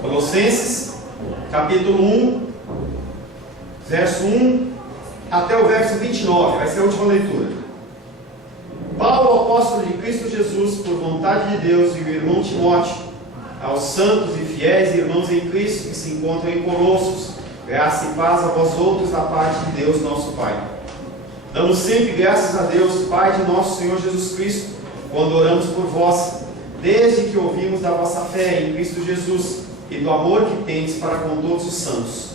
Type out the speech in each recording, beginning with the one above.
Colossenses, capítulo 1, verso 1 até o verso 29, vai ser a última leitura. Paulo, apóstolo de Cristo Jesus, por vontade de Deus, e o irmão Timóteo, aos santos e fiéis irmãos em Cristo que se encontram em Colossos, graça e paz a vós outros da parte de Deus nosso Pai. Damos sempre graças a Deus, Pai de nosso Senhor Jesus Cristo, quando oramos por vós, desde que ouvimos da vossa fé em Cristo Jesus e do amor que tendes para com todos os santos,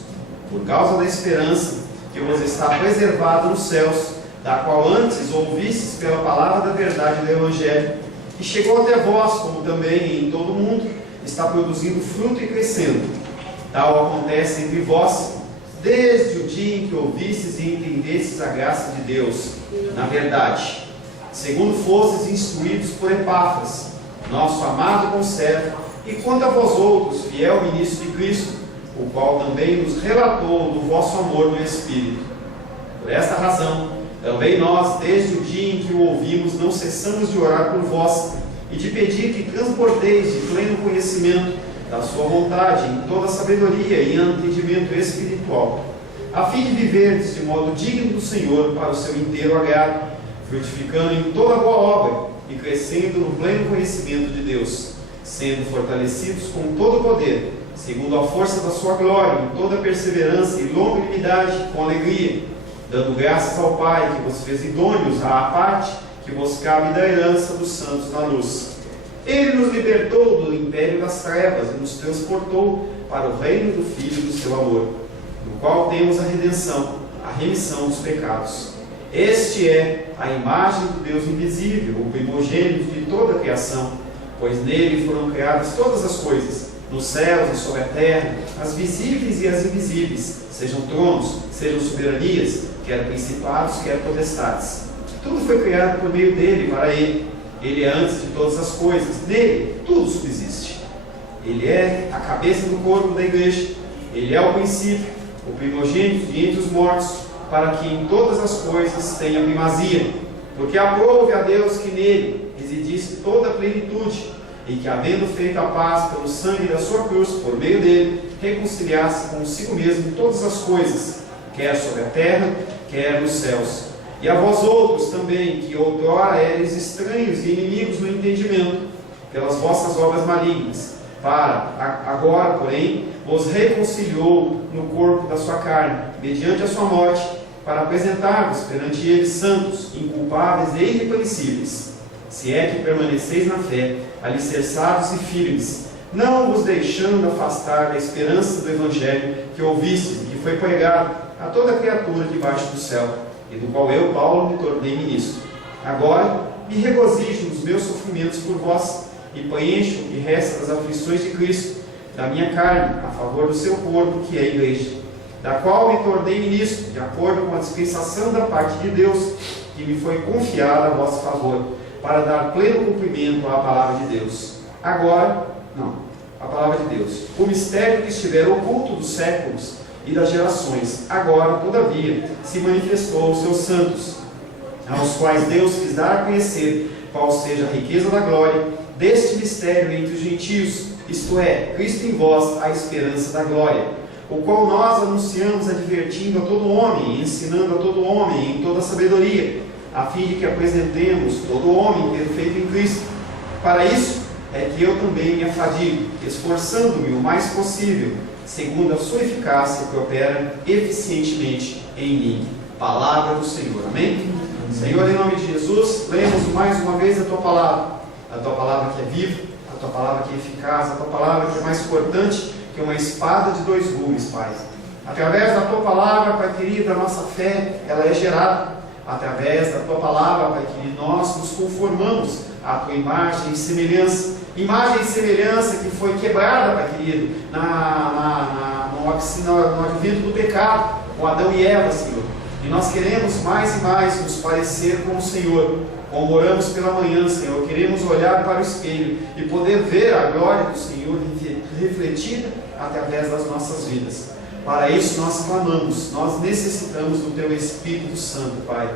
por causa da esperança que vos está preservada nos céus, da qual antes ouvistes pela palavra da verdade do Evangelho, e chegou até vós, como também em todo o mundo está produzindo fruto e crescendo. Tal acontece entre vós, desde o dia em que ouvistes e entendestes a graça de Deus, na verdade, segundo fostes instruídos por Epáfras, nosso amado conservo, e quanto a vós outros, fiel ministro de Cristo, o qual também nos relatou do vosso amor no Espírito. Por esta razão, também nós, desde o dia em que o ouvimos, não cessamos de orar por vós e de pedir que transbordeis de pleno conhecimento da sua vontade em toda sabedoria e entendimento espiritual, a fim de viverdes de modo digno do Senhor para o seu inteiro agrado, frutificando em toda boa obra e crescendo no pleno conhecimento de Deus, sendo fortalecidos com todo o poder, segundo a força da sua glória, em toda perseverança e longanimidade, com alegria, dando graças ao Pai que vos fez idôneos à parte que vos cabe da herança dos santos na luz. Ele nos libertou do império das trevas e nos transportou para o reino do Filho do seu amor, no qual temos a redenção, a remissão dos pecados. Este é a imagem do Deus invisível, o primogênito de toda a criação, pois nele foram criadas todas as coisas, nos céus e sobre a terra, as visíveis e as invisíveis, sejam tronos, sejam soberanias, quer principados, quer potestades. Tudo foi criado por meio dele e para ele. Ele é antes de todas as coisas. Nele, tudo subsiste. Ele é a cabeça do corpo da igreja. Ele é o princípio, o primogênito de entre os mortos, para que em todas as coisas tenha primazia. Porque aprove a Deus que nele residisse toda a plenitude, e que, havendo feito a paz pelo sangue da sua cruz, por meio dele, reconciliasse consigo mesmo todas as coisas, quer sobre a terra, quer nos céus. E a vós outros também, que outrora eres estranhos e inimigos no entendimento, pelas vossas obras malignas, agora, porém, vos reconciliou no corpo da sua carne, mediante a sua morte, para apresentar-vos perante ele santos, inculpáveis e irrepreensíveis, se é que permaneceis na fé, alicerçados e firmes, não vos deixando afastar da esperança do Evangelho que ouvistes e que foi pregado a toda criatura debaixo do céu, e do qual eu, Paulo, me tornei ministro. Agora me regozijo nos meus sofrimentos por vós, e preencho o que resta das aflições de Cristo, da minha carne, a favor do seu corpo, que é a igreja, da qual me tornei ministro, de acordo com a dispensação da parte de Deus, que me foi confiada a vosso favor, para dar pleno cumprimento à palavra de Deus. A palavra de Deus, o mistério que estiver oculto dos séculos e das gerações, agora, todavia, se manifestou aos seus santos, aos quais Deus quis dar a conhecer qual seja a riqueza da glória deste mistério entre os gentios, isto é, Cristo em vós, a esperança da glória, o qual nós anunciamos, advertindo a todo homem, e ensinando a todo homem em toda sabedoria, a fim de que apresentemos todo homem perfeito em Cristo. Para isso é que eu também me afadigo, esforçando-me o mais possível, segundo a sua eficácia que opera eficientemente em mim. Palavra do Senhor. Amém? Senhor, em nome de Jesus, lemos mais uma vez a Tua palavra que é viva, a Tua palavra que é eficaz, a Tua palavra que é mais cortante que uma espada de dois gumes, Pai. Através da Tua palavra, Pai querido, a nossa fé, ela é gerada. Através da Tua palavra, Pai querido, nós nos conformamos à Tua imagem e semelhança. Imagem e semelhança que foi quebrada, Pai querido, no advento do pecado, com Adão e Eva, Senhor. E nós queremos mais e mais nos parecer com o Senhor. Como oramos pela manhã, Senhor, queremos olhar para o espelho e poder ver a glória do Senhor refletida através das nossas vidas. Para isso nós clamamos, nós necessitamos do Teu Espírito Santo, Pai.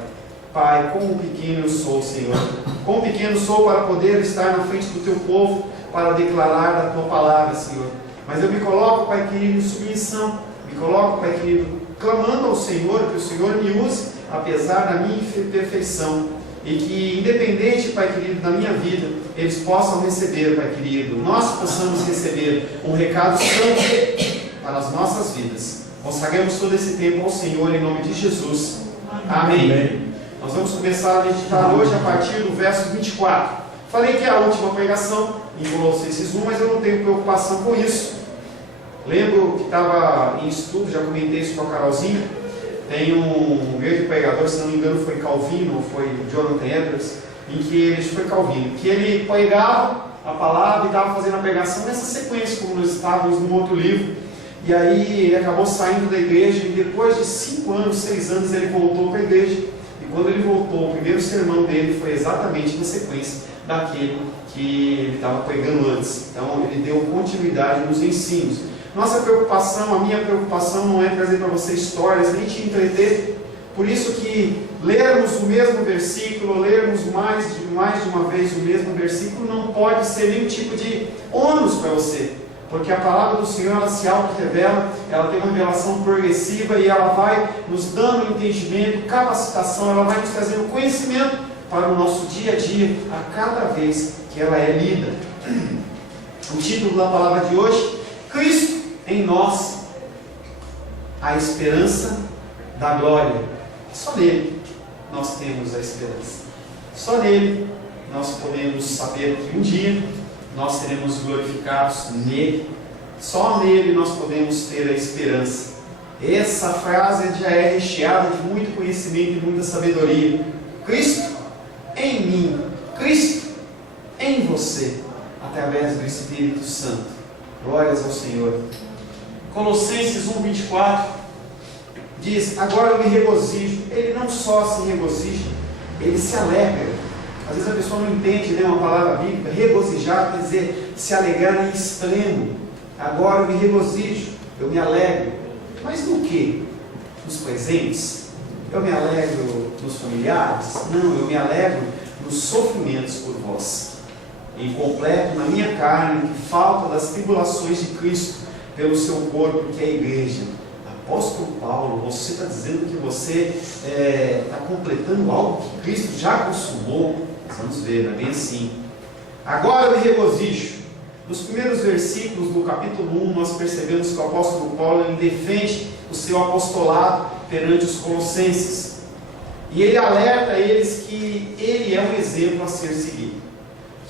Pai, quão pequeno eu sou, Senhor. Quão pequeno sou para poder estar na frente do teu povo, para declarar da tua palavra, Senhor. Mas eu me coloco, Pai querido, em submissão. Me coloco, Pai querido, clamando ao Senhor, que o Senhor me use, apesar da minha imperfeição. E que, independente, Pai querido, da minha vida, eles possam receber, Pai querido, nós possamos receber um recado santo para as nossas vidas. Consagremos todo esse tempo ao Senhor, em nome de Jesus. Amém. Amém. Nós vamos começar a meditar hoje a partir do verso 24. Falei que é a última pregação em Colossenses 1, mas eu não tenho preocupação com isso. Lembro que estava em estudo, já comentei isso com a Carolzinha. Tem um grande pregador, se não me engano foi Calvino, ou foi Jonathan Edwards, foi Calvino, que ele pregava a palavra e estava fazendo a pregação nessa sequência, como nós estávamos num outro livro. E aí ele acabou saindo da igreja, e depois de 5 anos, 6 anos, ele voltou para a igreja. E quando ele voltou, o primeiro sermão dele foi exatamente na sequência daquele que ele estava pregando antes. Então ele deu continuidade nos ensinos. Nossa preocupação, a minha preocupação não é trazer para você histórias, nem te entreter. Por isso que lermos o mesmo versículo, lermos mais de uma vez o mesmo versículo, não pode ser nenhum tipo de ônus para você. Porque a palavra do Senhor, ela se auto-revela, ela tem uma revelação progressiva e ela vai nos dando entendimento, capacitação, ela vai nos trazendo conhecimento para o nosso dia a dia, a cada vez que ela é lida. O título da palavra de hoje: Cristo em nós, a esperança da glória. Só nele nós temos a esperança. Só nele nós podemos saber que um dia nós seremos glorificados nele. Só nele nós podemos ter a esperança. Essa frase já é recheada de muito conhecimento e muita sabedoria. Cristo em mim, Cristo em você, através do Espírito Santo. Glórias ao Senhor. Colossenses 1:24 diz: agora eu me regozijo. Ele não só se regozija, ele se alegra. Às vezes a pessoa não entende, né, uma palavra bíblica. Regozijar quer dizer se alegrar em extremo. Agora eu me regozijo, eu me alegro. Mas no que? Nos presentes? Eu me alegro nos familiares? Não, eu me alegro nos sofrimentos por vós. Em completo na minha carne, que falta das tribulações de Cristo pelo seu corpo, que é a igreja. Apóstolo Paulo, você está dizendo que você está completando algo que Cristo já consumou? Vamos ver, não é bem assim. Agora eu me regozijo. Nos primeiros versículos do capítulo 1, nós percebemos que o apóstolo Paulo ele defende o seu apostolado perante os colossenses. E ele alerta eles que ele é um exemplo a ser seguido.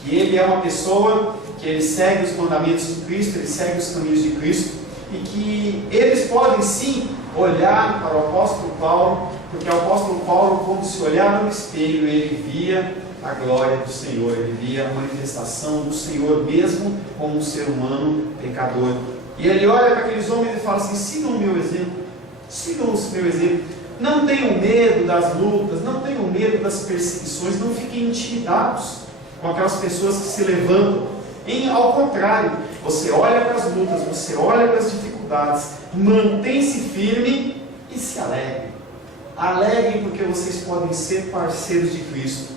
Que ele é uma pessoa que ele segue os mandamentos de Cristo, ele segue os caminhos de Cristo, e que eles podem sim olhar para o apóstolo Paulo, porque o apóstolo Paulo, quando se olhava no espelho, ele via a glória do Senhor, ele via a manifestação do Senhor, mesmo como um ser humano pecador. E ele olha para aqueles homens e fala assim: sigam o meu exemplo, sigam o meu exemplo, não tenham medo das lutas, não tenham medo das perseguições, não fiquem intimidados com aquelas pessoas que se levantam. Ao contrário, você olha para as lutas, você olha para as dificuldades, mantém-se firme e se alegre. Alegrem porque vocês podem ser parceiros de Cristo.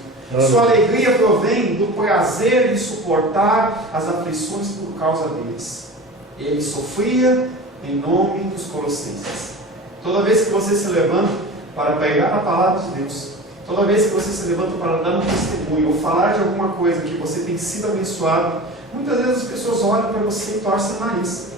Sua alegria provém do prazer de suportar as aflições por causa deles. Ele sofria em nome dos colossenses. Toda vez que você se levanta para pregar a palavra de Deus, toda vez que você se levanta para dar um testemunho ou falar de alguma coisa que você tem sido abençoado, muitas vezes as pessoas olham para você e torcem o nariz.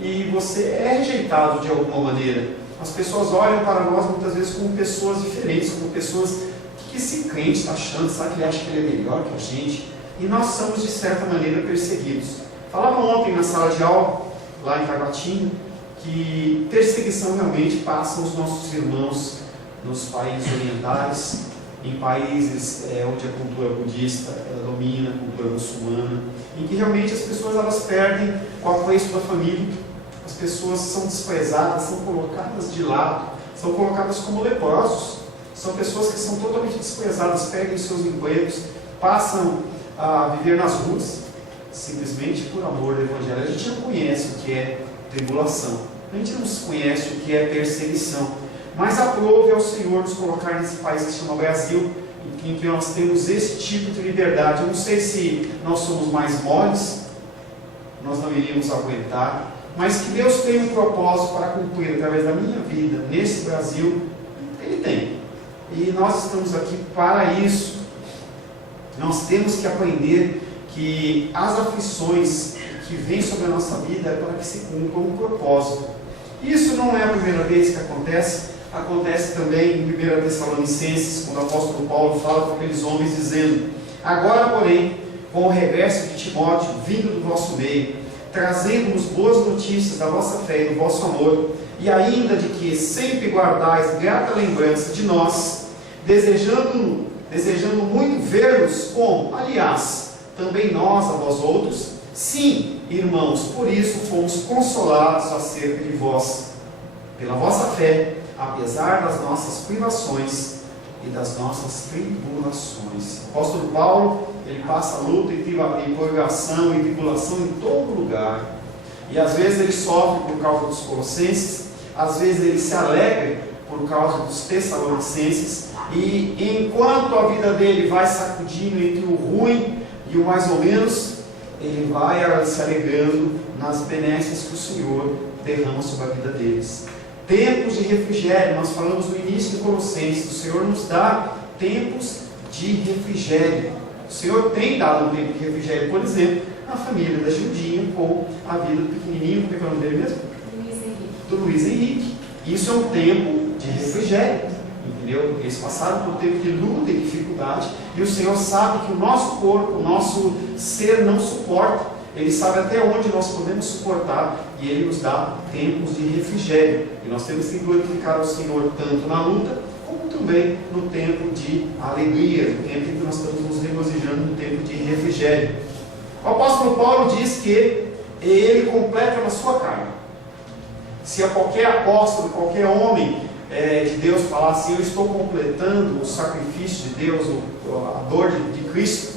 E você é rejeitado de alguma maneira. As pessoas olham para nós muitas vezes como pessoas diferentes, como pessoas que esse crente está achando, sabe que ele acha que ele é melhor que a gente. E nós somos de certa maneira perseguidos. Falava ontem na sala de aula, lá em Taguatinga, que perseguição realmente passa os nossos irmãos nos países orientais, em países onde a cultura budista ela domina, a cultura muçulmana, em que realmente as pessoas elas perdem o apreço da família, as pessoas são desprezadas, são colocadas de lado, são colocadas como leprosos, são pessoas que são totalmente desprezadas, perdem seus empregos, passam a viver nas ruas, simplesmente por amor do Evangelho. A gente não conhece o que é tribulação, a gente não conhece o que é perseguição. Mas aprove ao Senhor nos colocar nesse país que se chama Brasil, em que nós temos esse tipo de liberdade. Eu não sei se nós somos mais moles, nós não iríamos aguentar, mas que Deus tem um propósito para cumprir através da minha vida nesse Brasil, Ele tem. E nós estamos aqui para isso. Nós temos que aprender que as aflições que vêm sobre a nossa vida é para que se cumpra um propósito. Isso não é a primeira vez que acontece. Acontece também em 1 Tessalonicenses, quando o apóstolo Paulo fala com aqueles homens dizendo: agora, porém, com o regresso de Timóteo, vindo do vosso meio, trazendo-nos boas notícias da vossa fé e do vosso amor, e ainda de que sempre guardais grata lembrança de nós, desejando muito ver-vos, como, aliás, também nós a vós outros, sim, irmãos, por isso fomos consolados acerca de vós, pela vossa fé, apesar das nossas privações e das nossas tribulações. O apóstolo Paulo, ele passa luta e privação e tribulação em todo lugar. E às vezes ele sofre por causa dos colossenses, às vezes ele se alegra por causa dos tessalonicenses, e enquanto a vida dele vai sacudindo entre o ruim e o mais ou menos, ele vai se alegrando nas benesses que o Senhor derrama sobre a vida deles. Tempos de refrigério, nós falamos no início de Colossenses, o Senhor nos dá tempos de refrigério. O Senhor tem dado um tempo de refrigério, por exemplo, na família da Gildinha, com a vida do pequenininho, como é o nome dele mesmo? Do Luiz Henrique. Isso é um tempo de refrigério, entendeu? Eles passaram por um tempo de luta e dificuldade, e o Senhor sabe que o nosso corpo, o nosso ser não suporta. Ele sabe até onde nós podemos suportar, e Ele nos dá tempos de refrigério. E nós temos que glorificar o Senhor tanto na luta, como também no tempo de alegria, no tempo em que nós estamos nos regozijando, no tempo de refrigério. O apóstolo Paulo diz que ele completa na sua carne. Se a qualquer apóstolo, qualquer homem de Deus falar assim: eu estou completando o sacrifício de Deus, a dor de Cristo,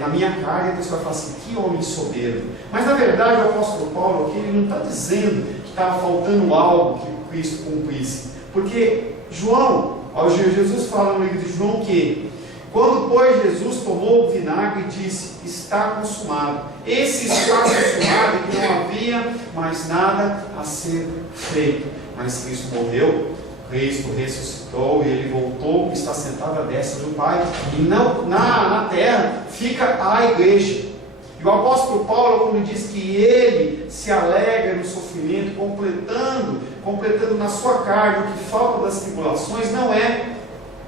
na minha carne, a pessoa vai falar assim: que homem soberbo. Mas na verdade o apóstolo Paulo aqui, ele não está dizendo que estava faltando algo que Cristo cumprisse, porque Jesus fala no livro de João que quando pois Jesus tomou o vinagre e disse: está consumado. Esse está consumado é que não havia mais nada a ser feito, mas Cristo morreu, Cristo ressuscitou e Ele voltou, está sentado à destra do Pai, e não, na terra fica a igreja. E o apóstolo Paulo, quando diz que ele se alegra no sofrimento, completando na sua carne o que falta das tribulações, não é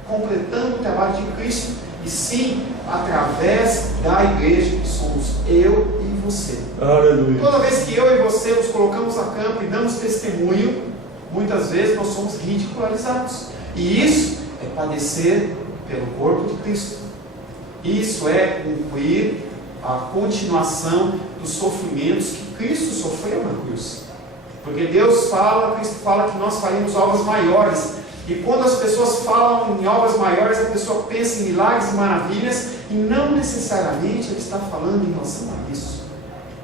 completando o trabalho de Cristo, e sim através da igreja, que somos eu e você. Aleluia. Toda vez que eu e você nos colocamos a campo e damos testemunho, muitas vezes nós somos ridicularizados, e isso é padecer pelo corpo de Cristo. Isso é cumprir a continuação dos sofrimentos que Cristo sofreu na cruz. Porque Deus fala, Cristo fala que nós faríamos obras maiores. E quando as pessoas falam em obras maiores, a pessoa pensa em milagres e maravilhas, e não necessariamente ele está falando em relação a isso.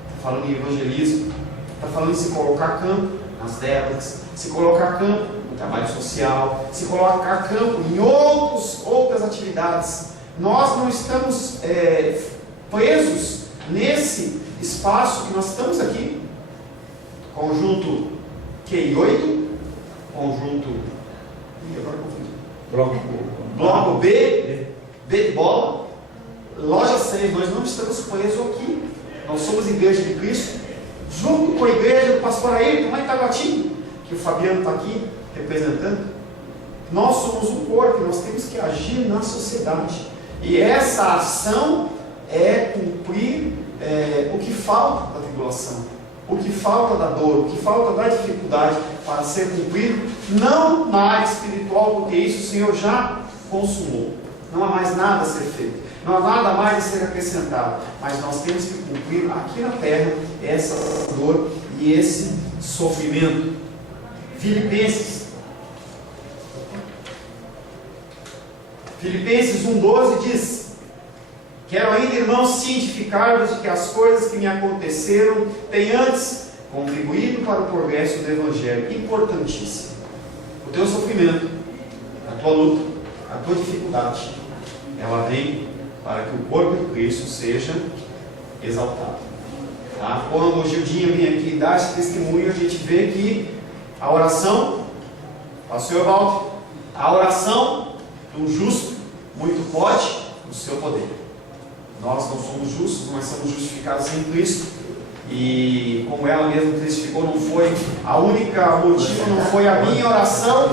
Está falando em evangelismo, está falando em se colocar a campo nas décadas, se colocar a campo no trabalho social, se colocar a campo em outras atividades. Nós não estamos presos nesse espaço que nós estamos aqui. Conjunto Q8, conjunto bloco B de bola, loja 6. Nós não estamos presos aqui. Nós somos igreja de Cristo, junto com a igreja do pastor Ayrton lá em Taguatinga, que o Fabiano está aqui representando. Nós somos um corpo, nós temos que agir na sociedade, e essa ação é cumprir o que falta da tribulação, o que falta da dor, o que falta da dificuldade, para ser cumprido, não mais espiritual, porque isso o Senhor já consumou. Não há mais nada a ser feito, não há nada mais a ser acrescentado, mas nós temos que cumprir aqui na terra essa dor e esse sofrimento. Filipenses 1,12 diz: quero ainda, irmãos, cientificar-vos de que as coisas que me aconteceram têm antes contribuído para o progresso do Evangelho. Importantíssimo. O teu sofrimento, a tua luta, a tua dificuldade, ela vem para que o corpo de Cristo seja exaltado. Tá? Quando o Gildinho vem aqui dar esse testemunho, a gente vê que a oração, pastor Evaldo, a oração do justo muito pode no seu poder. Nós não somos justos, nós somos justificados em Cristo. E como ela mesma testificou, não foi a única motivo, não foi a minha oração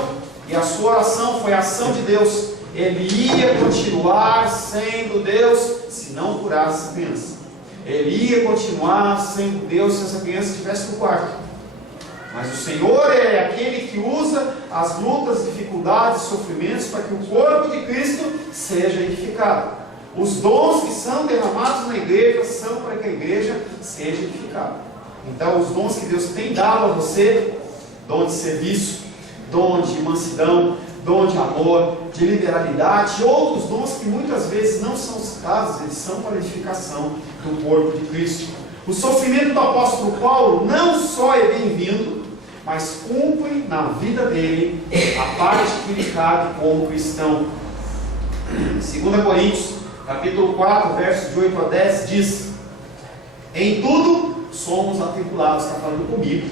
e a sua oração, foi a ação de Deus. Ele ia continuar sendo Deus se não curasse essa criança. Ele ia continuar sendo Deus se essa criança estivesse no quarto. Mas o Senhor é aquele que usa as lutas, dificuldades, sofrimentos para que o corpo de Cristo seja edificado. Os dons que são derramados na igreja são para que a igreja seja edificada. Então, os dons que Deus tem dado a você, dom de serviço, dom de mansidão, dom de amor, de liberalidade, outros dons que muitas vezes não são citados, eles são para a edificação do corpo de Cristo. O sofrimento do apóstolo Paulo não só é bem-vindo, mas cumpre na vida dele a parte que lhe cabe como cristão. 2 Coríntios, capítulo 4, versos de 8 a 10, diz: em tudo somos atribulados. Está falando comigo,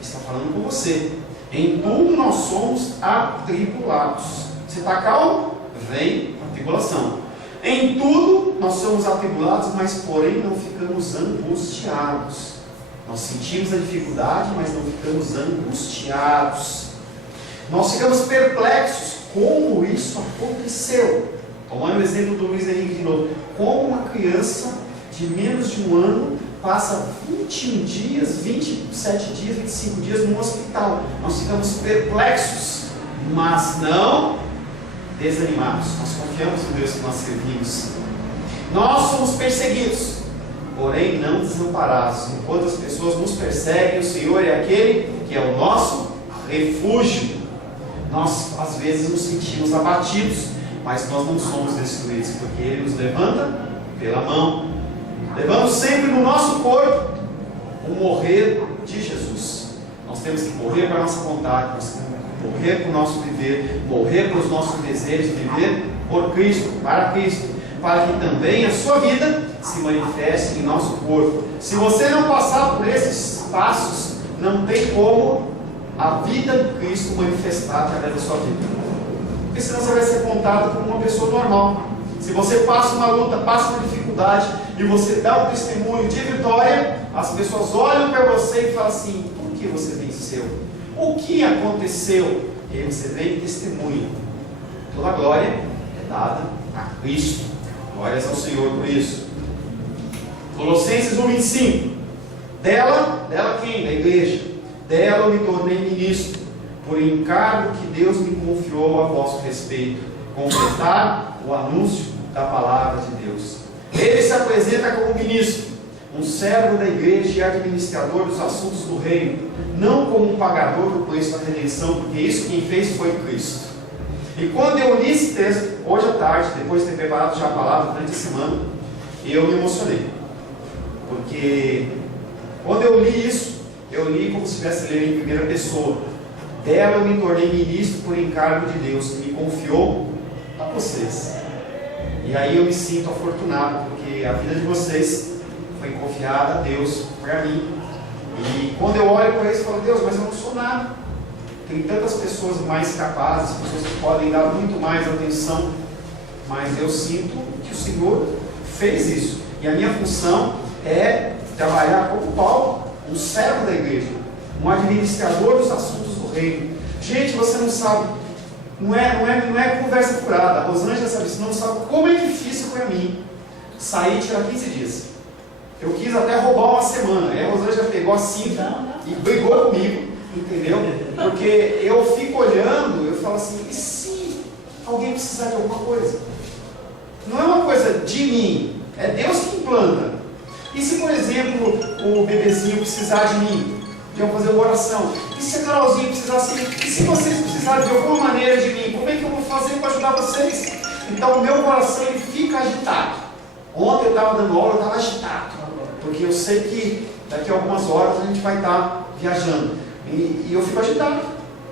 está falando com você. Em tudo nós somos atribulados. Você está calmo? Vem a tribulação. Em tudo nós somos atribulados, mas porém não ficamos angustiados. Nós sentimos a dificuldade, mas não ficamos angustiados. Nós ficamos perplexos. Como isso aconteceu? Tomando o exemplo do Luiz Henrique de novo. Como uma criança de menos de um ano passa 21 dias, 27 dias, 25 dias no hospital. Nós ficamos perplexos, mas não desanimados. Nós confiamos no Deus que nós servimos. Nós somos perseguidos, porém não desamparados. Enquanto as pessoas nos perseguem, o Senhor é aquele que é o nosso refúgio. Nós às vezes nos sentimos abatidos, mas nós não somos destruídos, porque Ele nos levanta pela mão. Levamos sempre no nosso corpo o morrer de Jesus. Nós temos que morrer para a nossa vontade, nós temos que morrer para o nosso viver, morrer para os nossos desejos, viver por Cristo, para que também a sua vida se manifeste em nosso corpo. Se você não passar por esses passos, não tem como a vida de Cristo manifestar através da sua vida. Porque senão você vai ser contado como uma pessoa normal. Se você passa uma luta, passa uma dificuldade e você dá um testemunho de vitória, as pessoas olham para você e falam assim: por que você venceu? O que aconteceu? E aí você vem e testemunha. Toda a glória é dada a Cristo. Glórias ao Senhor por isso. Colossenses 1:25. Dela quem? Da igreja. Dela eu me tornei ministro, por encargo que Deus me confiou a vosso respeito, completar o anúncio da palavra de Deus. Ele se apresenta como ministro, um servo da igreja e administrador dos assuntos do reino, não como um pagador do preço da redenção, porque isso quem fez foi Cristo. E quando eu li esse texto, hoje à tarde, depois de ter preparado já a palavra durante a semana, eu me emocionei. Porque quando eu li isso, eu li como se estivesse lendo em primeira pessoa. Dela eu me tornei ministro por encargo de Deus, que me confiou a vocês. E aí eu me sinto afortunado, porque a vida de vocês foi confiada a Deus para mim. E quando eu olho para isso, eu falo: Deus, mas eu não sou nada. Tem tantas pessoas mais capazes, pessoas que podem dar muito mais atenção, mas eu sinto que o Senhor fez isso. E a minha função é trabalhar como Paulo, um servo da igreja, um administrador dos assuntos do reino. Gente, você não sabe, não é conversa furada. A Rosângela sabe isso, não sabe como é difícil para mim sair e tirar 15 dias. Eu quis até roubar uma semana. Aí a Rosângela pegou a cinta e brigou comigo, entendeu? Porque eu fico olhando, eu falo assim: e se alguém precisar de alguma coisa? Não é uma coisa de mim, é Deus que implanta. E se, por exemplo, o bebezinho precisar de mim, de eu fazer uma oração? E se a Carolzinha precisar assim? E se vocês precisarem de alguma maneira de mim, como é que eu vou fazer para ajudar vocês? Então o meu coração ele fica agitado. Ontem eu estava dando aula, eu estava agitado, porque eu sei que daqui a algumas horas a gente vai estar viajando. E eu fico agitado.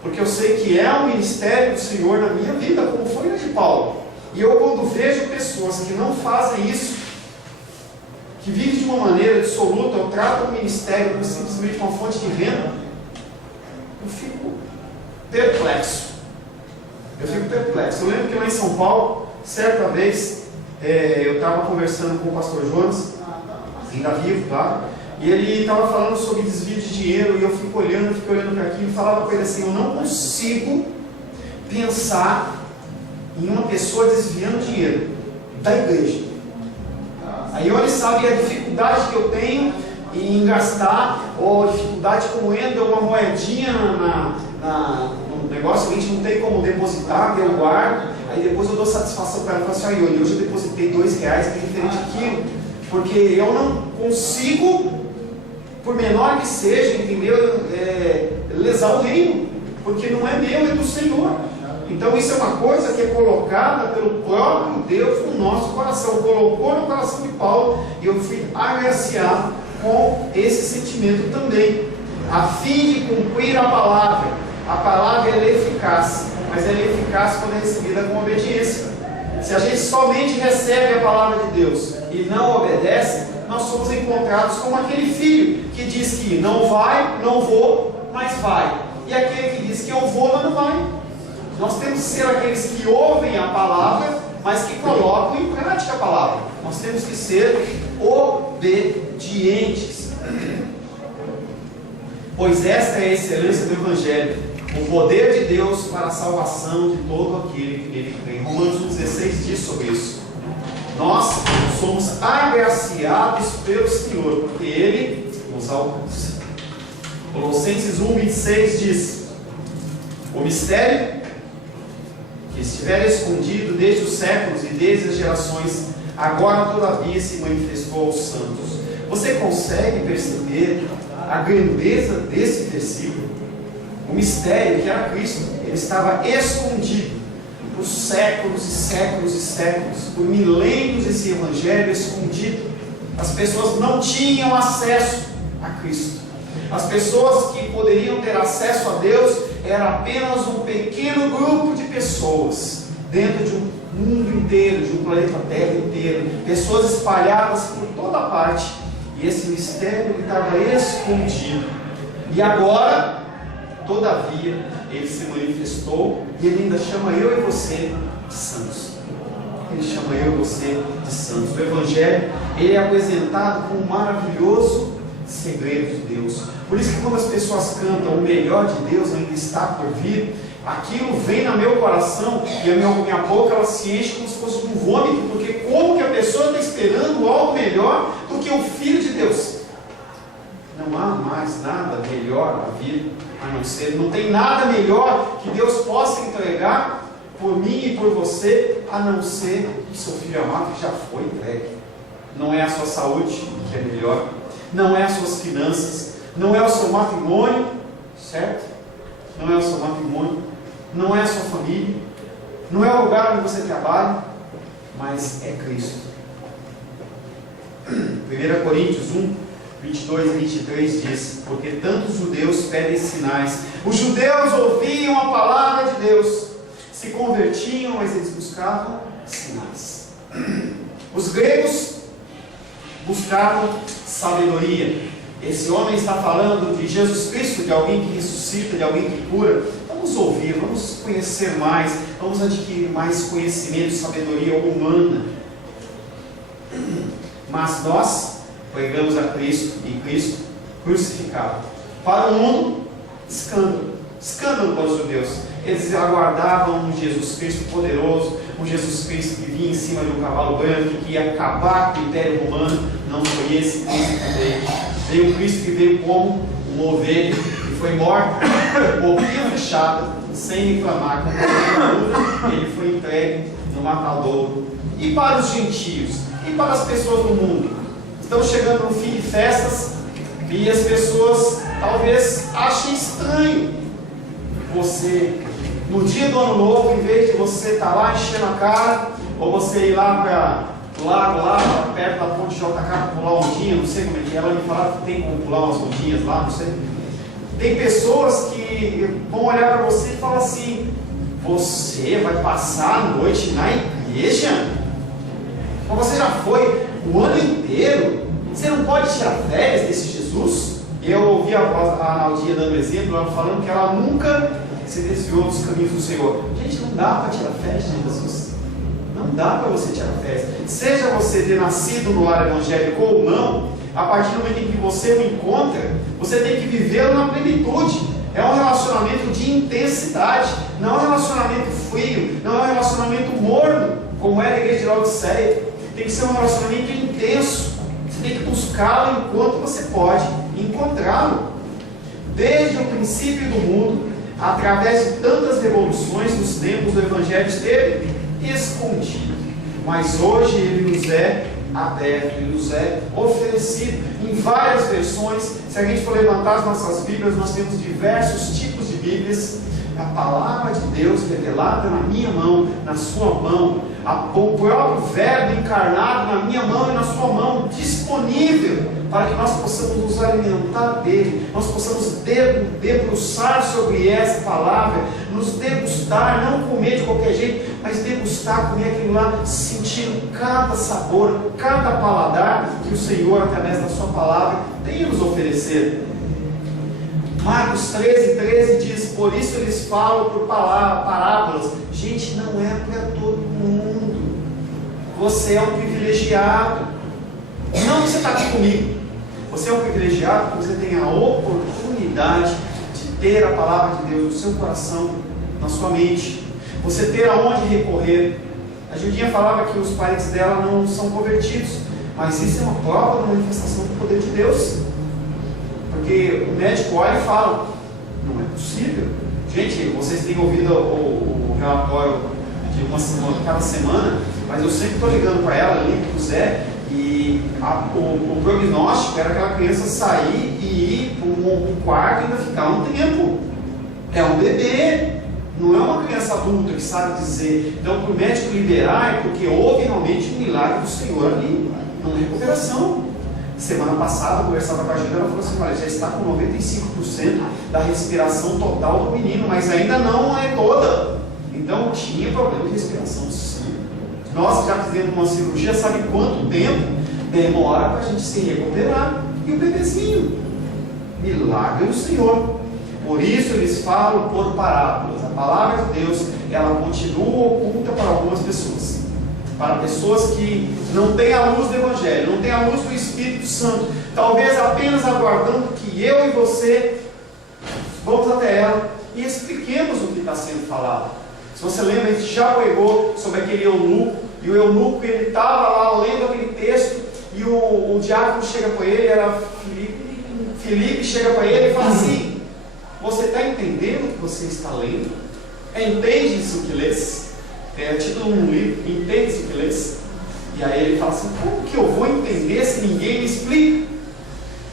porque eu sei que é um ministério do Senhor na minha vida, como foi o de Paulo. E eu, quando vejo pessoas que não fazem isso, que vivem de uma maneira dissoluta, ou tratam o ministério como simplesmente uma fonte de renda, eu fico perplexo. Eu lembro que lá em São Paulo, certa vez, eu estava conversando com o pastor Jonas, ainda vivo, claro, e ele estava falando sobre desvio de dinheiro, e eu fico olhando para aquilo e falava para ele assim: eu não consigo pensar em uma pessoa desviando dinheiro da igreja. Aí ele sabe a dificuldade que eu tenho em gastar, ou a dificuldade como entra uma moedinha no negócio, a gente não tem como depositar, eu guardo, aí depois eu dou satisfação para ela, falo assim: hoje eu depositei R$2, que é diferente daquilo, porque eu não consigo, por menor que seja, entendeu, lesar o reino, porque não é meu, é do Senhor. Então isso é uma coisa que é colocada pelo próprio Deus no nosso coração, colocou no coração de Paulo, e eu fui agraciado com esse sentimento também, a fim de cumprir a palavra. A palavra ela é eficaz, mas ela é eficaz quando é recebida com obediência. Se a gente somente recebe a palavra de Deus e não obedece, nós somos encontrados como aquele filho que diz que não vai, não vou, mas vai, e aquele que diz que eu vou, mas não vai. Nós temos que ser aqueles que ouvem a palavra, mas que colocam em prática a palavra. Nós temos que ser obedientes. Pois esta é a excelência do Evangelho, o poder de Deus para a salvação de todo aquele que nele crê. Romanos 1,16 diz sobre isso. Nós somos agraciados pelo Senhor, porque Ele nos alcança. Colossenses 1,26 diz: o mistério que estivera escondido desde os séculos e desde as gerações, agora todavia se manifestou aos santos. Você consegue perceber a grandeza desse versículo? O mistério que era Cristo, ele estava escondido por séculos e séculos e séculos, por milênios. Esse evangelho escondido, as pessoas não tinham acesso a Cristo. As pessoas que poderiam ter acesso a Deus era apenas um pequeno grupo de pessoas dentro de um mundo inteiro, de um planeta Terra inteiro, pessoas espalhadas por toda parte, e esse mistério estava escondido. E agora, todavia, ele se manifestou, e ele ainda chama eu e você de santos. Ele chama eu e você de santos. O Evangelho, ele é apresentado como um maravilhoso segredo de Deus. Por isso que quando as pessoas cantam o melhor de Deus ainda está por vir, aquilo vem no meu coração, e a minha boca ela se enche como se fosse um vômito, porque como que a pessoa está esperando algo melhor do que o Filho de Deus? Não há mais nada melhor a vir, a não ser, não tem nada melhor que Deus possa entregar por mim e por você, a não ser o seu Filho amado que já foi entregue. Não é a sua saúde que é melhor, não é as suas finanças, não é o seu matrimônio, certo? Não é o seu matrimônio, não é a sua família, não é o lugar onde você trabalha, mas é Cristo. 1 Coríntios 1, 22 e 23 diz: porque tantos judeus pedem sinais. Os judeus ouviam a palavra de Deus, se convertiam, mas eles buscavam sinais. Os gregos buscavam sabedoria. Esse homem está falando de Jesus Cristo, de alguém que ressuscita, de alguém que cura. Vamos ouvir, vamos conhecer mais, vamos adquirir mais conhecimento e sabedoria humana. Mas nós pregamos a Cristo e Cristo crucificado. Para o mundo, escândalo. Escândalo para os judeus. Eles aguardavam um Jesus Cristo poderoso, um Jesus Cristo que vinha em cima de um cavalo branco, que ia acabar com o Império Romano. Não foi esse Cristo que veio. Veio um Cristo que veio como uma ovelha, que foi morta, boquinha fechada, sem reclamar, com a ele foi entregue no matadouro. E para os gentios, e para as pessoas do mundo, estão chegando no fim de festas, e as pessoas talvez achem estranho você, no dia do ano novo, em vez de você estar lá enchendo a cara, ou você ir lá para o lago, lá perto da ponte de JK, pular ondinha, não sei como é que é, ela me falava que tem como pular umas ondinhas lá, não sei. Tem pessoas que vão olhar para você e falar assim: você vai passar a noite na igreja? Mas você já foi o ano inteiro? Você não pode tirar férias desse Jesus? Eu ouvi a Naldinha dando exemplo, ela falando que ela nunca se desviou dos caminhos do Senhor. Gente, não dá para tirar férias de Jesus. Não dá para você tirar férias. Seja você ter nascido no lar evangélico ou não, a partir do momento em que você o encontra, você tem que vivê-lo na plenitude. É um relacionamento de intensidade, não é um relacionamento frio, não é um relacionamento morno, como era a igreja de Laodiceia. Tem que ser um relacionamento intenso. Você tem que buscá-lo enquanto você pode encontrá-lo. Desde o princípio do mundo, através de tantas revoluções nos tempos do Evangelho, esteve escondido. Mas hoje ele nos é aberto, ele nos é oferecido em várias versões. Se a gente for levantar as nossas Bíblias, nós temos diversos tipos de Bíblias. A palavra de Deus revelada na minha mão, na sua mão, o próprio Verbo encarnado na minha mão e na sua mão, disponível para que nós possamos nos alimentar dele, nós possamos debruçar sobre essa palavra, nos degustar, não comer de qualquer jeito, mas degustar, comer aquilo lá, sentindo cada sabor, cada paladar que o Senhor, através da sua palavra, tem a nos oferecer. Marcos 13 diz: por isso eles falam por parábolas. Gente, não é para todo mundo. Você é um privilegiado. Não que você está aqui comigo. Você é um privilegiado porque você tem a oportunidade de ter a palavra de Deus no seu coração, na sua mente. Você ter aonde recorrer. A Judinha falava que os parentes dela não são convertidos, mas isso é uma prova da manifestação do poder de Deus. Porque o médico olha e fala: não é possível. Gente, vocês têm ouvido o relatório de uma semana, cada semana, mas eu sempre estou ligando para ela, ligo para o Zé, e o prognóstico era aquela criança sair e ir para um quarto e ainda ficar um tempo. É um bebê, não é uma criança adulta que sabe dizer. Então, para o médico liberar, é porque houve realmente um milagre do Senhor ali, numa recuperação. Semana passada, eu conversava com a Gina, ela falou assim: olha, já está com 95% da respiração total do menino, mas ainda não é toda. Então tinha problema de respiração, sim. Nós já fizemos uma cirurgia, sabe quanto tempo demora para a gente se recuperar? E o bebezinho, milagre do Senhor. Por isso eles falam por parábolas. A palavra de Deus, ela continua oculta para algumas pessoas. Para pessoas que não têm a luz do Evangelho, não têm a luz do Espírito Santo, talvez apenas aguardando que eu e você vamos até ela e expliquemos o que está sendo falado. Se você lembra, a gente já pregou sobre aquele eunuco, e o eunuco, ele estava lá lendo aquele texto, e o diácono chega para ele, era Filipe chega para ele e fala assim: você está entendendo o que você está lendo? Entende isso que lês? É o título de um livro, entende isso que lês? E aí ele fala assim: como que eu vou entender se ninguém me explica?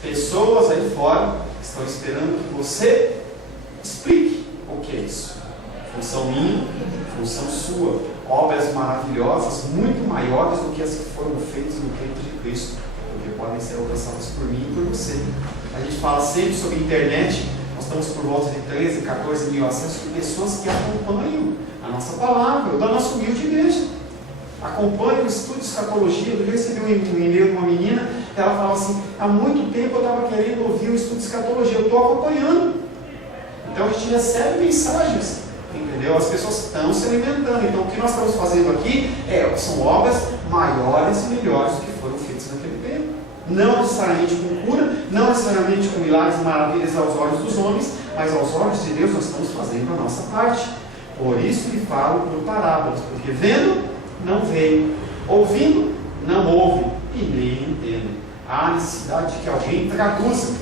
Pessoas aí fora estão esperando que você explique o que é isso. Função minha, função sua. Obras maravilhosas, muito maiores do que as que foram feitas no tempo de Cristo, porque podem ser alcançadas por mim e por você. A gente fala sempre sobre internet. Nós estamos por volta de 13, 14 mil acessos de pessoas que acompanham a nossa palavra, da nossa humilde igreja. Acompanho o estudo de escatologia. Eu recebi um e-mail de uma menina, ela falava assim: há muito tempo eu estava querendo ouvir o estudo de escatologia, eu estou acompanhando. Então a gente recebe mensagens, entendeu? As pessoas estão se alimentando. Então o que nós estamos fazendo aqui são obras maiores e melhores do que foram feitas naquele tempo. Não necessariamente com cura, não necessariamente com milagres e maravilhas aos olhos dos homens, mas aos olhos de Deus nós estamos fazendo a nossa parte. Por isso lhe falo por parábolas, porque vendo, não veem, ouvindo, não ouvem e nem entendem. Há necessidade de que alguém traduza.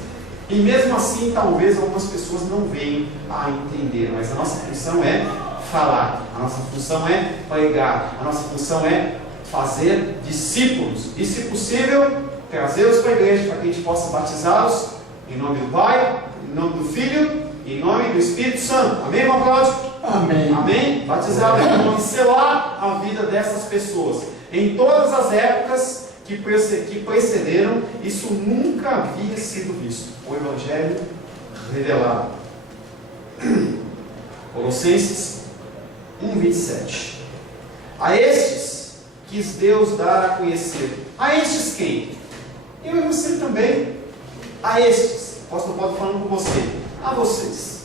E mesmo assim, talvez algumas pessoas não venham a entender, mas a nossa função é falar, a nossa função é pregar, a nossa função é fazer discípulos, e se possível, trazê-los para a igreja, para que a gente possa batizá-los em nome do Pai, em nome do Filho e em nome do Espírito Santo. Amém, irmão Cláudio? Amém. Amém? Batizá-los em nome de selar a vida dessas pessoas. Em todas as épocas que precederam, isso nunca havia sido visto. O Evangelho revelado. Colossenses 1:27. A estes quis Deus dar a conhecer. A estes quem? Eu e você também. A estes, o apóstolo Paulo falando com você, a vocês.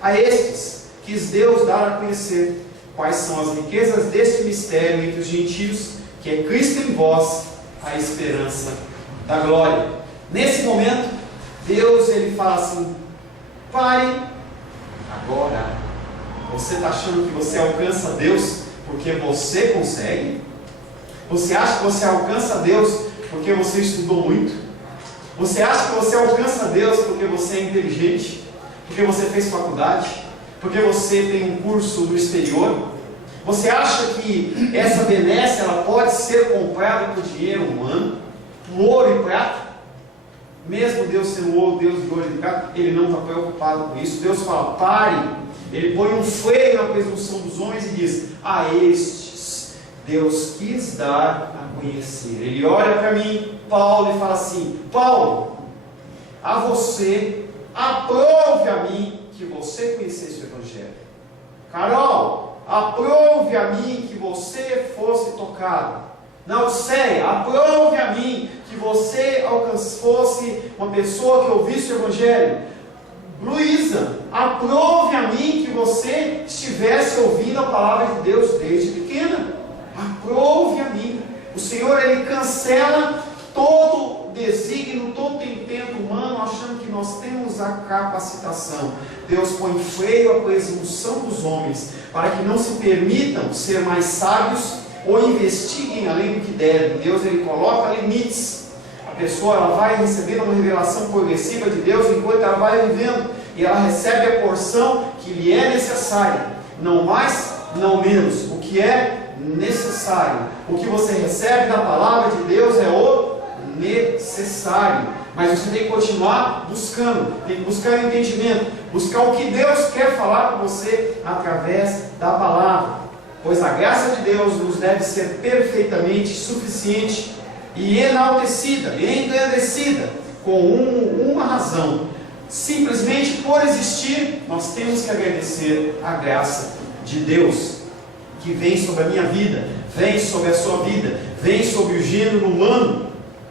A estes quis Deus dar a conhecer quais são as riquezas deste mistério entre os gentios, que é Cristo em vós, a esperança da glória. Nesse momento, Deus ele fala assim: pare agora. Você está achando que você alcança Deus porque você consegue? Você acha que você alcança Deus porque você estudou muito? Você acha que você alcança Deus porque você é inteligente? Porque você fez faculdade? Porque você tem um curso no exterior? Você acha que essa benesse ela pode ser comprada por dinheiro humano, por ouro e prata? Mesmo Deus sendo o Deus de ouro e prata, Ele não está preocupado com isso. Deus fala: pare. Ele põe um freio na presunção dos homens e diz: a estes Deus quis dar a conhecer. Ele olha para mim, Paulo, e fala assim: Paulo, a você, aprove a mim que você conhecesse o Evangelho. Carol, aprove a mim que você fosse tocado. Nauceia, aprove a mim que você fosse uma pessoa que ouvisse o Evangelho. Luísa, aprove a mim que você estivesse ouvindo a palavra de Deus desde pequena. Aprove a mim. O Senhor, Ele cancela todo desígnio, todo intento humano, achando que nós temos a capacitação. Deus põe freio à presunção dos homens, para que não se permitam ser mais sábios ou investiguem além do que devem. Deus, Ele coloca limites. A pessoa ela vai recebendo uma revelação progressiva de Deus enquanto ela vai vivendo, e ela recebe a porção que lhe é necessária, não mais, não menos. O que é necessário, o que você recebe da palavra de Deus é o necessário, mas você tem que continuar buscando, tem que buscar o entendimento, buscar o que Deus quer falar com você através da palavra, pois a graça de Deus nos deve ser perfeitamente suficiente e enaltecida, engrandecida, com uma razão: simplesmente por existir. Nós temos que agradecer a graça de Deus, que vem sobre a minha vida, vem sobre a sua vida, vem sobre o gênero humano,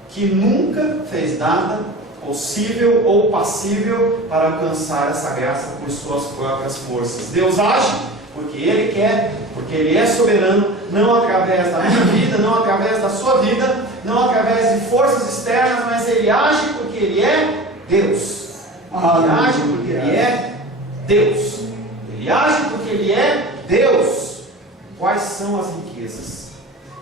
que nunca fez nada possível ou passível para alcançar essa graça por suas próprias forças. Deus age porque Ele quer, porque Ele é soberano, não através da minha vida, não através da sua vida, não através de forças externas, mas Ele age porque Ele é Deus. Ele age porque Ele é Deus. Ele age porque Ele é Deus. Quais são as riquezas?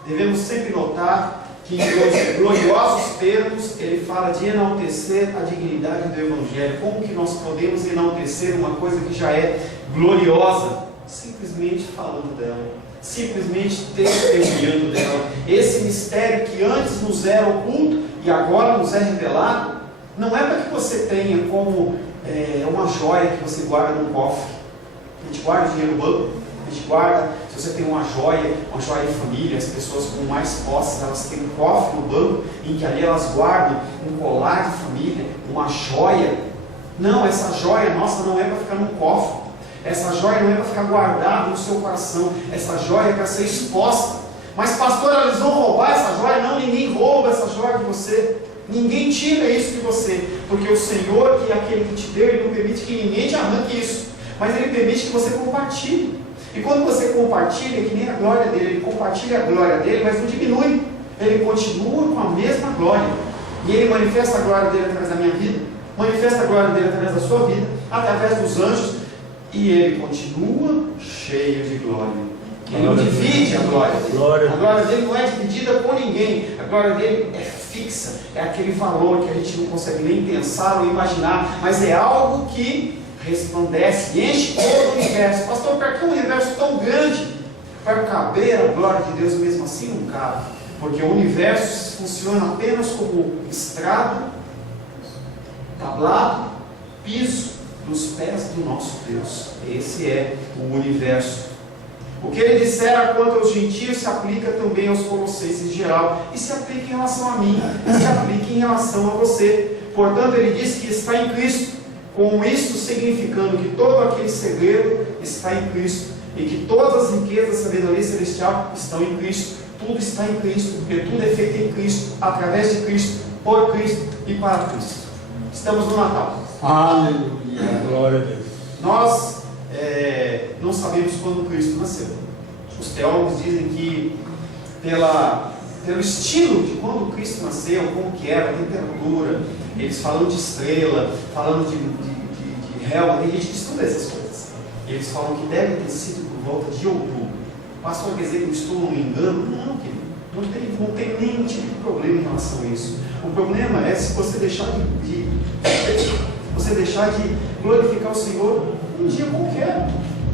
Devemos sempre notar que em gloriosos termos Ele fala de enaltecer a dignidade do Evangelho. Como que nós podemos enaltecer uma coisa que já é gloriosa? Simplesmente falando dela, simplesmente testemunhando dela. Esse mistério que antes nos era oculto e agora nos é revelado, não é para que você tenha como uma joia que você guarda num cofre. A gente guarda dinheiro no banco, a gente guarda, se você tem uma joia de família, as pessoas com mais posses, elas têm um cofre no banco, em que ali elas guardam um colar de família, uma joia. Não, essa joia nossa não é para ficar num cofre. Essa joia não é para ficar guardada no seu coração. Essa joia é para ser exposta. Mas pastor, eles vão roubar essa joia? Não, ninguém rouba essa joia de você. Ninguém tira isso de você. Porque o Senhor, que é aquele que te deu, Ele não permite que ninguém te arranque isso. Mas Ele permite que você compartilhe. E quando você compartilha, é que nem a glória dele. Ele compartilha a glória dele, mas não diminui. Ele continua com a mesma glória. E Ele manifesta a glória dele através da minha vida, manifesta a glória dele através da sua vida, através dos anjos. E Ele continua cheio de glória. Ele não divide a glória dele. A glória dele não é dividida por ninguém. A glória dele é fixa. É aquele valor que a gente não consegue nem pensar ou imaginar. Mas é algo que resplandece e enche todo o universo. Pastor, para que um universo tão grande para caber a glória de Deus? Mesmo assim não cabe. Porque o universo funciona apenas como estrado, tablado, piso dos pés do nosso Deus. Esse é o universo. O que ele dissera quanto aos gentios se aplica também aos colossenses em geral, e se aplica em relação a mim, e se aplica em relação a você. Portanto, ele diz que está em Cristo, com isso significando que todo aquele segredo está em Cristo, e que todas as riquezas da sabedoria celestial estão em Cristo. Tudo está em Cristo, porque tudo é feito em Cristo, através de Cristo, por Cristo e para Cristo. Estamos no Natal. Aleluia, glória a Deus. Nós não sabemos quando Cristo nasceu. Os teólogos dizem que pelo estilo de quando Cristo nasceu, como que era, a temperatura, eles falam de estrela, falando de réu, tem gente que estuda essas coisas. Eles falam que deve ter sido por volta de outubro. O pastor quer dizer que eu estou no engano? Não, querido. Não tem nenhum tipo de problema em relação a isso. O problema é se você deixar de glorificar o Senhor um dia qualquer.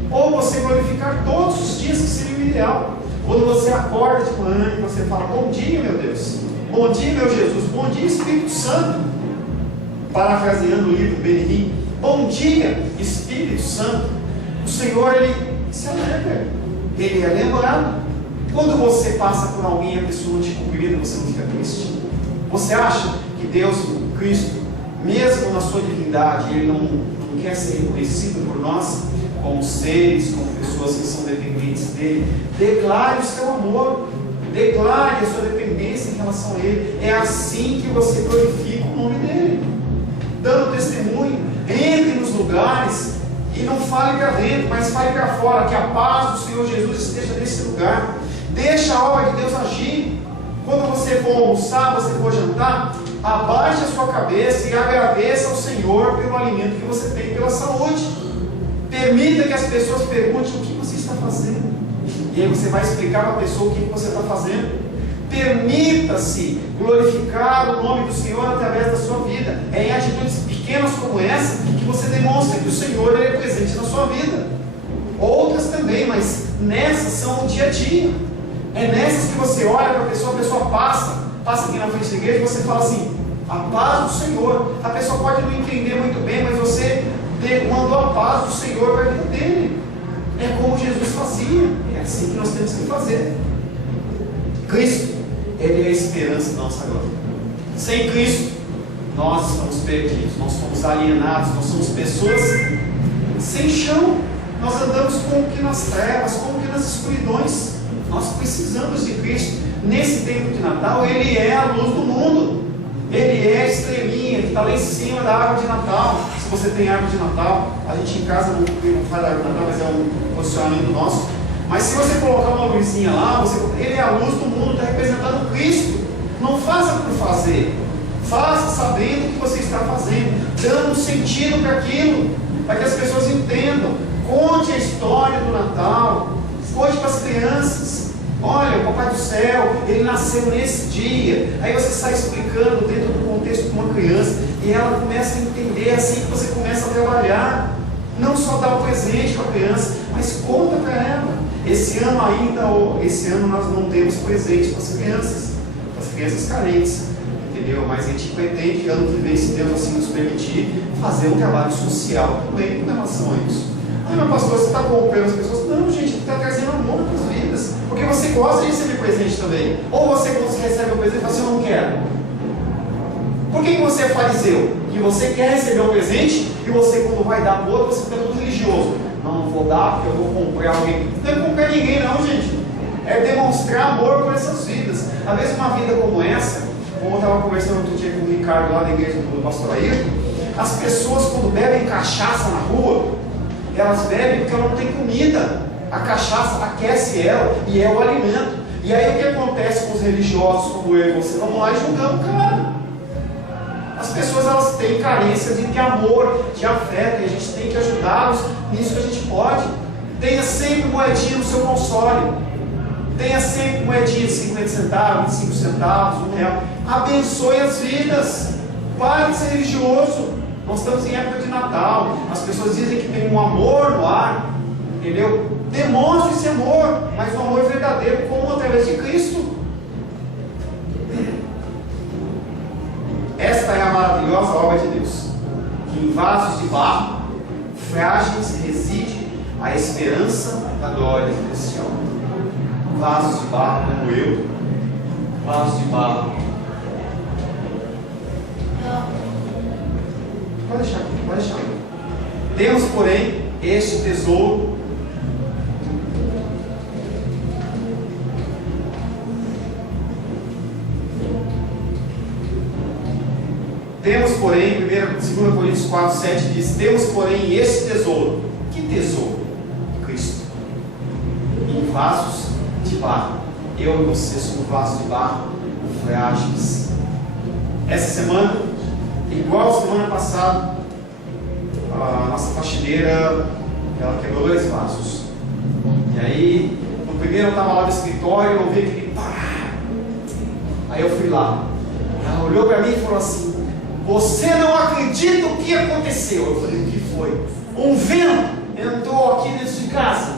Ou você glorificar todos os dias, que seria o ideal. Quando você acorda de manhã e você fala: bom dia, meu Deus. Bom dia, meu Jesus. Bom dia, Espírito Santo. Parafraseando o livro Benihim. Bom dia, Espírito Santo. O Senhor, Ele se alegra. Ele é lembrado. Quando você passa por alguém e a pessoa não te cumprimenta, você não fica triste? Você acha que Deus, Cristo, mesmo na sua divindade, Ele não quer ser reconhecido por nós como seres, como pessoas que são dependentes dEle? Declare o seu amor, declare a sua dependência em relação a Ele. É assim que você glorifica o nome dEle, dando testemunho. Entre nos lugares e não fale para dentro, mas fale para fora, que a paz do Senhor Jesus esteja nesse lugar. Deixa a obra de Deus agir. Quando você for almoçar, você for jantar, abaixe a sua cabeça e agradeça ao Senhor pelo alimento que você tem, pela saúde. Permita que as pessoas perguntem o que você está fazendo, e aí você vai explicar para a pessoa o que você está fazendo. Permita-se glorificar o nome do Senhor através da sua vida. É em atitudes pequenas como essa que você demonstra que o Senhor Ele é presente na sua vida. Outras também, mas nessas são o dia a dia. É nessas que você olha para a pessoa passa aqui na frente da igreja e você fala assim: a paz do Senhor. A pessoa pode não entender muito bem, mas você mandou a paz do Senhor para a vida dele. É como Jesus fazia. É assim que nós temos que fazer. Cristo, Ele é a esperança da nossa glória. Sem Cristo, nós estamos perdidos, nós somos alienados, nós somos pessoas sem chão. Nós andamos como que nas trevas, como que nas escuridões. Nós precisamos de Cristo. Nesse tempo de Natal, Ele é a luz do mundo. Ele é a estrelinha que está lá em cima da árvore de Natal. Se você tem árvore de Natal, a gente em casa não faz árvore de Natal, mas é um posicionamento nosso. Mas se você colocar uma luzinha lá, Ele é a luz do mundo, está representando Cristo. Não faça por fazer. Faça sabendo o que você está fazendo, dando um sentido para aquilo, para que as pessoas entendam. Conte a história do Natal. Conte para as crianças: olha, o Papai do Céu, Ele nasceu nesse dia. Aí você sai explicando dentro do contexto de uma criança, e ela começa a entender. Assim que você começa a trabalhar, não só dar o presente para a criança, mas conta para ela. Esse ano nós não temos presente para as crianças carentes, entendeu? Mas a gente pretende, ano que vem, se Deus assim nos permitir, fazer um trabalho social também com relação a isso. Ah, meu pastor, você está comprando as pessoas? Não, gente, está trazendo amor para as vidas, porque você gosta de receber presente também. Ou você, quando você recebe o presente, fala assim: eu não quero. Por que você é fariseu? Que você quer receber o presente, e você, quando vai dar para o outro, você fica todo religioso. Não vou dar porque eu vou comprar alguém. Não é comprar ninguém, não, gente. É demonstrar amor por essas vidas. Às vezes, uma vida como essa, como eu estava conversando outro dia com o Ricardo lá da igreja do pastor Ayrton, as pessoas, quando bebem cachaça na rua, elas bebem porque ela não tem comida. A cachaça aquece ela e é o alimento. E aí o que acontece com os religiosos como eu e você? Vamos lá e julgamos o cara. As pessoas, elas têm carência de amor, de afeto, e a gente tem que ajudá-los nisso que a gente pode. Tenha sempre moedinha no seu console. Tenha sempre moedinha de 50 centavos, 25 centavos, R$1. Abençoe as vidas. Pare de ser religioso. Nós estamos em época de Natal. As pessoas dizem que tem um amor no ar, entendeu? Demonstre esse amor, mas um amor verdadeiro, como através de Cristo. Esta é a maravilhosa obra de Deus, que em vasos de barro frágeis reside a esperança da glória celestial. Vasos de barro como eu, vasos de barro. Pode deixar aqui, pode deixar. Temos, porém, este tesouro Temos, porém, 2 Coríntios 4, 7 diz: temos, porém, esse tesouro. Que tesouro? Cristo. Em vasos de barro. Eu e você somos vasos de barro frágeis. Essa semana, igual a semana passada, a nossa faxineira, ela quebrou 2 vasos. E aí, no primeiro eu estava lá no escritório, eu ouvi aquele pá. Aí eu fui lá. Ela olhou para mim e falou assim: você não acredita o que aconteceu? Eu falei: o que foi? Um vento entrou aqui dentro de casa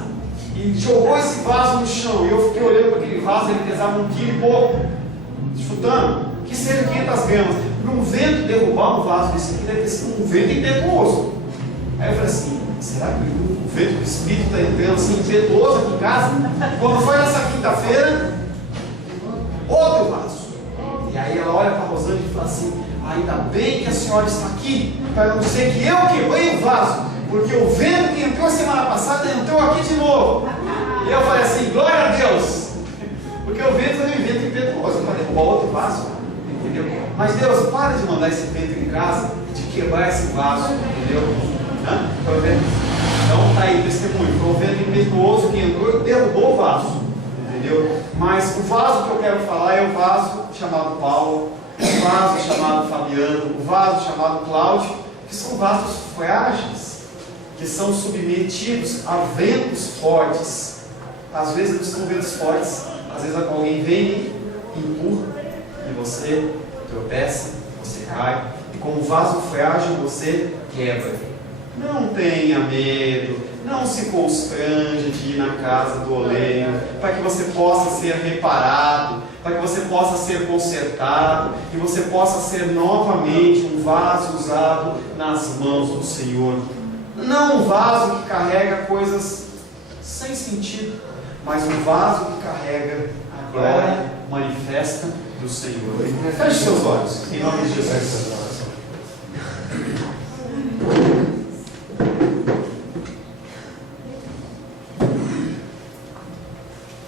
e jogou esse vaso no chão. E eu fiquei olhando para aquele vaso, ele pesava 1,5 kg, chutando, que seja 500 gramas. Para um vento derrubar um vaso desse aqui, deve ter sido um vento impetuoso. Aí eu falei assim: será que o vento do Espírito está entrando assim, impetuoso aqui em casa? Quando foi nessa quinta-feira, outro vaso. E aí ela olha para a Rosângela e fala assim: ainda bem que a senhora está aqui, para não dizer que eu quebrei o vaso, porque o vento que entrou semana passada entrou aqui de novo. E eu falei assim: glória a Deus, porque o vento é um vento impetuoso para derrubar outro vaso, entendeu? Mas Deus, para de mandar esse vento em casa, de quebrar esse vaso, entendeu? Então está aí o testemunho. Foi um vento impetuoso que entrou e derrubou o vaso, entendeu? Mas o vaso que eu quero falar é o vaso chamado Paulo, o vaso chamado Fabiano, o vaso chamado Cláudio, que são vasos frágeis, que são submetidos a ventos fortes. Às vezes eles são ventos fortes, às vezes alguém vem e empurra, e você tropeça, você cai, e como vaso frágil você quebra. Não tenha medo, não se constranja de ir na casa do oleiro, para que você possa ser reparado, para que você possa ser consertado, e você possa ser novamente um vaso usado nas mãos do Senhor. Não um vaso que carrega coisas sem sentido, mas um vaso que carrega a glória manifesta do Senhor. Feche seus olhos, em nome de Jesus.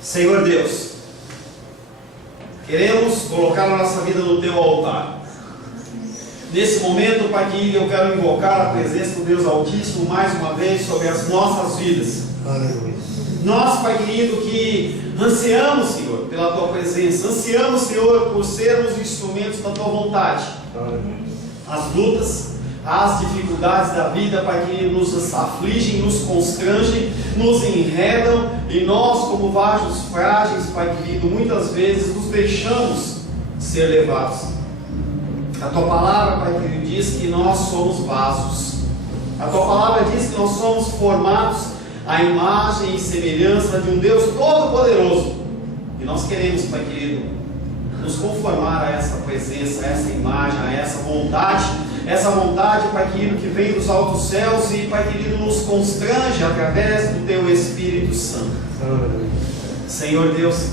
Senhor Deus, queremos colocar a nossa vida no Teu altar. Nesse momento, Pai querido, eu quero invocar a presença do Deus Altíssimo mais uma vez sobre as nossas vidas. Aleluia. Nós, Pai querido, que ansiamos, Senhor, pela Tua presença, ansiamos, Senhor, por sermos instrumentos da Tua vontade. Aleluia. As lutas, as dificuldades da vida, Pai querido, nos afligem, nos constrangem, nos enredam, e nós, como vasos frágeis, Pai querido, muitas vezes nos deixamos ser levados. A Tua palavra, Pai querido, diz que nós somos vasos. A Tua palavra diz que nós somos formados à imagem e semelhança de um Deus todo-poderoso. E nós queremos, Pai querido, nos conformar a essa presença, a essa imagem, a essa vontade, Pai querido, que vem dos altos céus e, Pai querido, nos constrange através do Teu Espírito Santo. Senhor Deus,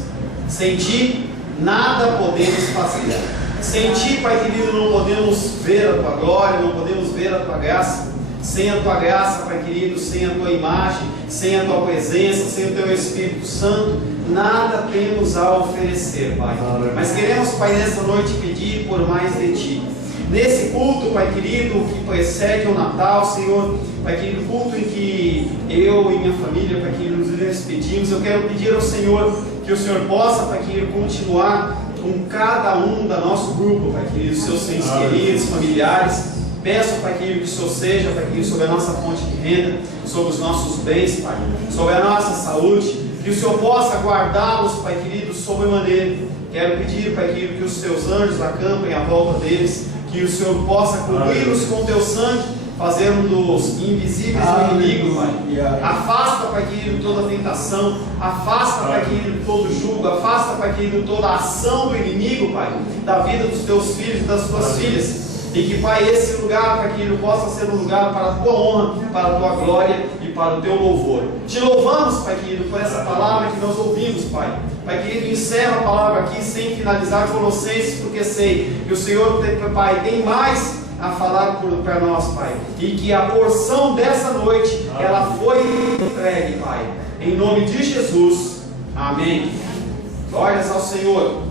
sem Ti nada podemos fazer. Sem Ti, Pai querido, não podemos ver a Tua glória, não podemos ver a Tua graça. Sem a Tua graça, Pai querido, sem a Tua imagem, sem a Tua presença, sem o Teu Espírito Santo, nada temos a oferecer, Pai. Mas queremos, Pai, nessa noite pedir por mais de Ti. Nesse culto, Pai querido, que precede o Natal, Senhor, Pai querido, culto em que eu e minha família, Pai querido, nos despedimos, eu quero pedir ao Senhor que o Senhor possa, Pai querido, continuar com cada um da nosso grupo, Pai querido, seus entes queridos, familiares. Peço, Pai querido, que o Senhor seja, Pai querido, sobre a nossa fonte de renda, sobre os nossos bens, Pai, sobre a nossa saúde, que o Senhor possa guardá-los, Pai querido, sobremaneira. Quero pedir, Pai querido, que os Teus anjos acampem à volta deles, que o Senhor possa cobri-los com Teu sangue, fazendo-nos invisíveis ao inimigo, Pai. Afasta, Pai querido, toda tentação, afasta, Pai querido, todo jugo, afasta, Pai querido, toda ação do inimigo, Pai, da vida dos Teus filhos e das Tuas filhas. E que, Pai, esse lugar, Pai querido, possa ser um lugar para a Tua honra, para a Tua glória e para o Teu louvor. Te louvamos, Pai querido, por essa palavra que nós ouvimos, Pai. Pai querido, encerra a palavra aqui sem finalizar Colossenses, porque sei que o Senhor, Pai, tem mais a falar para nós, Pai. E que a porção dessa noite, ela foi entregue, Pai. Em nome de Jesus. Amém. Glórias ao Senhor.